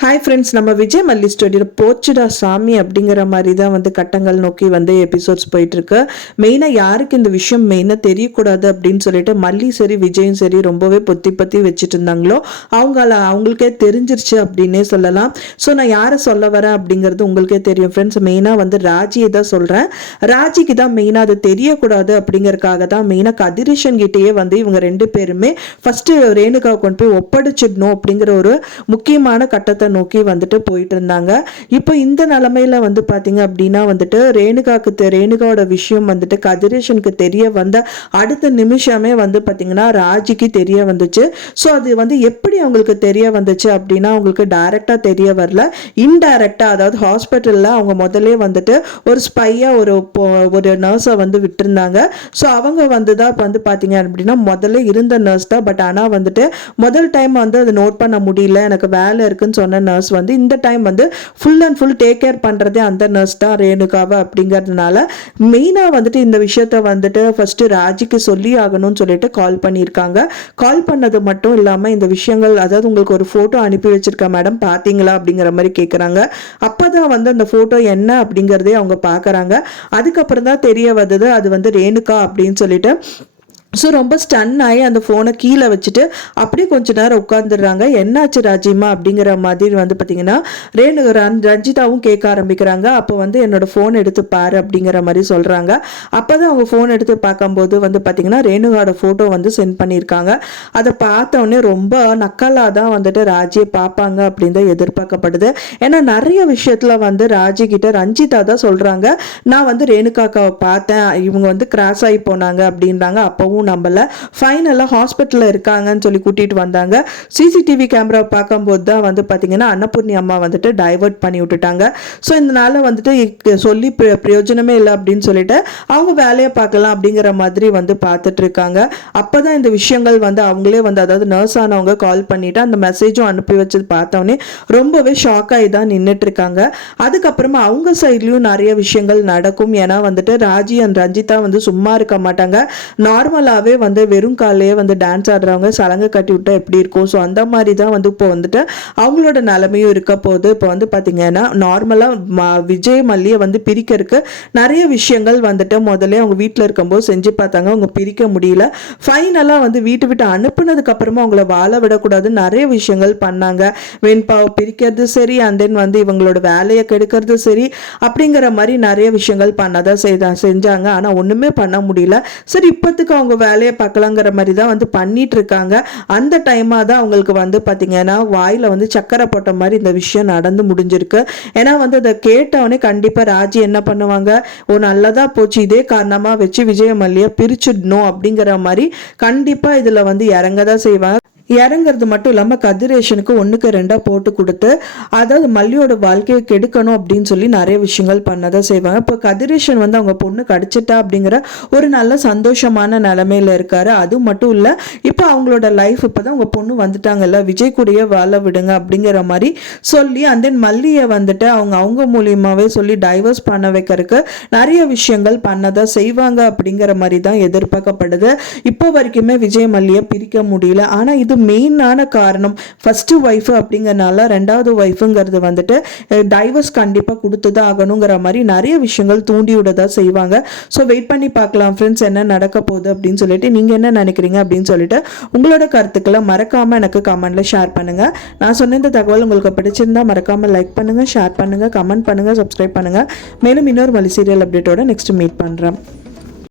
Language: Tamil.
ஹாய் ஃப்ரெண்ட்ஸ், நம்ம விஜய் மல்லி ஸ்டோரியில் போச்சுடா சாமி அப்படிங்கிற மாதிரி தான் வந்து கட்டங்கள் நோக்கி வந்து எபிசோட்ஸ் போயிட்டுருக்கு. மெயினாக யாருக்கு இந்த விஷயம் மெயினாக தெரியக்கூடாது அப்படின்னு சொல்லிட்டு மல்லி சரி விஜயும் சரி ரொம்பவே பொத்தி வச்சுட்டு இருந்தாங்களோ அவங்களுக்கே தெரிஞ்சிருச்சு அப்படின்னே சொல்லலாம். ஸோ நான் யாரை சொல்ல வரேன் அப்படிங்கிறது உங்களுக்கே தெரியும் ஃப்ரெண்ட்ஸ். மெயினாக வந்து ராஜியை தான் சொல்கிறேன். ராஜிக்கு தான் மெயினாக அது தெரியக்கூடாது அப்படிங்கிறதுக்காக தான் மெயினாக கதிரேஷன் கிட்டேயே வந்து இவங்க ரெண்டு பேருமே ஃபஸ்ட்டு ரேணுகாவை கொண்டு போய் ஒப்படைச்சிடணும் அப்படிங்கிற ஒரு முக்கியமான கட்டத்தை நோக்கி வந்துட்டு போயிட்டு இருந்தாங்க. இப்போ இந்த நிலைமையில வந்து பாத்தீங்க அப்படின்னா வந்துட்டு ரேணுகாவோட விஷயம் வந்துட்டு கதிரேஷனுக்கு தெரிய வந்த அடுத்த நிமிஷமே வந்து பாத்தீங்கன்னா ராஜிக்கு தெரிய வந்துச்சு. ஸோ அது வந்து எப்படி அவங்களுக்கு தெரிய வந்துச்சு அப்படின்னா அவங்களுக்கு டைரக்டா தெரிய வரல, இன்டைரக்டா, அதாவது ஹாஸ்பிட்டல்ல அவங்க முதல்ல வந்துட்டு ஒரு ஸ்பையா ஒரு நர்ஸை வந்து விட்டுருந்தாங்க. ஸோ அவங்க வந்து தான் வந்து பாத்தீங்க அப்படின்னா முதல்ல இருந்த நர்ஸ் தான். பட் ஆனால் வந்துட்டு முதல் டைம் வந்து அதை நோட் பண்ண முடியல, எனக்கு வேலை இருக்குன்னு சொன்ன நர்ஸ் வந்து இந்த டைம் வந்து full and full take care பண்றதே அந்த நர்ஸ் தான் ரேணுகாவை அப்படிங்கிறதுனால மெயினா வந்துட்டு இந்த விஷயத்த வந்துட்டு ஃபர்ஸ்ட் ராஜிக்கு சொல்லி ஆகணும்னு சொல்லிட்டு கால் பண்ணியிருக்காங்க. கால் பண்ணது மட்டும் இல்லாம இந்த விஷயங்கள், அதாவது உங்களுக்கு ஒரு போட்டோ அனுப்பி வச்சிருக்க மேடம் பாத்தீங்களா அப்படிங்கிற மாதிரி கேட்குறாங்க. அப்பதான் வந்து அந்த போட்டோ என்ன அப்படிங்கிறதே அவங்க பாக்குறாங்க. அதுக்கப்புறம் தான் தெரிய வந்தது அது வந்து ரேணுகா அப்படின்னு சொல்லிட்டு. ஸோ ரொம்ப ஸ்டன் ஆகி அந்த ஃபோனை கீழே வச்சுட்டு அப்படியே கொஞ்ச நேரம் உட்காந்துடுறாங்க. என்னாச்சு ராஜிமா அப்படிங்கிற மாதிரி வந்து பார்த்தீங்கன்னா ரஞ்சிதாவும் கேட்க ஆரம்பிக்கிறாங்க. அப்போ வந்து என்னோட ஃபோன் எடுத்து பாரு அப்படிங்கிற மாதிரி சொல்கிறாங்க. அப்போ தான் அவங்க ஃபோன் எடுத்து பார்க்கும்போது வந்து பார்த்தீங்கன்னா ரேணுகாவோட ஃபோட்டோ வந்து சென்ட் பண்ணியிருக்காங்க. அதை பார்த்தோன்னே ரொம்ப நக்கலாக தான் வந்துட்டு ராஜியை பார்ப்பாங்க அப்படின்னு தான் எதிர்பார்க்கப்படுது. ஏன்னா நிறைய விஷயத்தில் வந்து ராஜி கிட்ட ரஞ்சிதா தான் சொல்கிறாங்க, நான் வந்து ரேணுகாக்காவை பார்த்தேன், இவங்க வந்து கிராஸ் ஆகி போனாங்க அப்படின்றாங்க. அப்பவும் நம்பல. ஃபைனலாக ஹாஸ்பிட்டலில் இருக்காங்கன்னு சொல்லி கூட்டிட்டு வந்தாங்க. சிசிடிவி கேமரா பார்க்கும்போது தான் வந்து பார்த்தீங்கன்னா அன்னபூர்ணி அம்மா வந்துட்டு டைவர்ட் பண்ணி விட்டுட்டாங்க. ஸோ இதனால வந்துட்டு சொல்லி பிரயோஜனமே இல்லை அப்படின்னு சொல்லிட்டு அவங்க வேலையை பார்க்கலாம் அப்படிங்கிற மாதிரி வந்து பார்த்துட்டு இருக்காங்க. அப்போதான் இந்த விஷயங்கள் வந்து அவங்களே வந்து, அதாவது நர்ஸ் ஆனவங்க கால் பண்ணிட்டு அந்த மெசேஜும் அனுப்பி வச்சது பார்த்தோன்னே ரொம்பவே ஷாக் ஆகி தான் நின்றுட்டு இருக்காங்க. அதுக்கப்புறமா அவங்க சைட்லயும் நிறைய விஷயங்கள் நடக்கும். ஏன்னா வந்துட்டு ராஜி அண்ட் ரஞ்சிதா வந்து சும்மா இருக்க மாட்டாங்க. நார்மலாகவே வந்து வெறும் காலையே வந்து டான்ஸ் ஆடுறவங்க சலங்கை கட்டி விட்டா எப்படி இருக்கும், ஸோ அந்த மாதிரி தான் வந்து இப்போ வந்துட்டு அவங்களோட நிலைமையும் இருக்க போகுது. இப்போ வந்து பார்த்தீங்கன்னா நார்மலாக விஜய் மல்லியை வந்து பிரிக்கிறதுக்கு நிறைய விஷயங்கள் வந்துட்டு முதல்ல அவங்க வீட்டில் இருக்கும்போது செஞ்சு பார்த்தாங்க, அவங்க பிரிக்க முடியல. ஃபைனலாக வந்து விட்டு அனுப்புனதுக்கு அப்புறமா அவங்கள வாழ விடக்கூடாதுன்னு நிறைய விஷயங்கள் பண்ணாங்க. வெண்பாவை பிரிக்கிறது சரி, அண்ட் தென் வந்து இவங்களோட வேலையை கெடுக்கிறது சரி, அப்படிங்கிற மாதிரி நிறைய விஷயங்கள் பண்ணதான் செஞ்சாங்க. ஆனால் ஒன்றுமே பண்ண முடியல. சரி, இப்போத்துக்கு அவங்க வேலையை பார்க்கலாங்கிற மாதிரி தான் வந்து பண்ணிட்டு இருக்காங்க. அந்த டைமாக தான் அவங்களுக்கு வந்து பார்த்தீங்கன்னா வாயில் வந்து சக்கரை போட்ட மாதிரி இந்த விஷயம் நடந்து முடிஞ்சிருக்கு. ஏன்னா வந்து அதை கேட்டவொடனே கண்டிப்பாக ராஜி என்ன பண்ணுவாங்க, ஓ நல்லதா போச்சு, இதே காரணமாக வச்சு விஜய மல்லியை பிரிச்சுடணும் அப்படிங்கிற மாதிரி கண்டிப்பாக இதில் வந்து இறங்க தான் செய்வாங்க. இறங்கிறது மட்டும் இல்லாமல் கதிரேஷனுக்கு 1க்கு 2 போட்டு கொடுத்து, அதாவது மல்லியோட வாழ்க்கையை கெடுக்கணும் அப்படின்னு சொல்லி நிறைய விஷயங்கள் பண்ணதான் செய்வாங்க. இப்போ கதிரேஷன் வந்து அவங்க பொண்ணு கிடைச்சிட்டா அப்படிங்கிற ஒரு நல்ல சந்தோஷமான நிலைமையில இருக்காரு. அது மட்டும் இல்லை, இப்போ அவங்களோட லைஃப் இப்போதான் அவங்க பொண்ணு வந்துட்டாங்கல்ல, விஜய் கூடயே வாழ விடுங்க அப்படிங்கிற மாதிரி சொல்லி அண்ட் தென் மல்லியை வந்துட்டு அவங்க மூலியமாகவே சொல்லி டைவர்ஸ் பண்ண வைக்கிறதுக்கு நிறைய விஷயங்கள் பண்ணதான் செய்வாங்க அப்படிங்கிற மாதிரி தான் எதிர்பார்க்கப்படுது. இப்போ வரைக்குமே விஜய் மல்லியை பிரிக்க முடியல. ஆனால் இது மெயினான காரணம் ஃபர்ஸ்ட் ஒய்ஃப் அப்படிங்கறனால ரெண்டாவது ஒய்ஃப்ங்கிறது வந்துட்டு டைவர்ஸ் கண்டிப்பா கொடுத்துதான் ஆகணுங்கிற மாதிரி நிறைய விஷயங்கள் தூண்டி விடதா செய்வாங்க. ஸோ வெயிட் பண்ணி பார்க்கலாம் ஃப்ரெண்ட்ஸ், என்ன நடக்க போகுது அப்படின்னு சொல்லிட்டு. நீங்க என்ன நினைக்கிறீங்க அப்படின்னு சொல்லிட்டு உங்களோட கருத்துக்களை மறக்காம எனக்கு கமெண்ட்ல ஷேர் பண்ணுங்க. நான் சொன்ன இந்த தகவல் உங்களுக்கு பிடிச்சிருந்தா மறக்காம லைக் பண்ணுங்க, ஷேர் பண்ணுங்க, கமெண்ட் பண்ணுங்க, சப்ஸ்கிரைப் பண்ணுங்க. மேலும் இன்னொரு மல்லி சீரியல் அப்டேட்டோட நெக்ஸ்ட் மீட் பண்றேன்.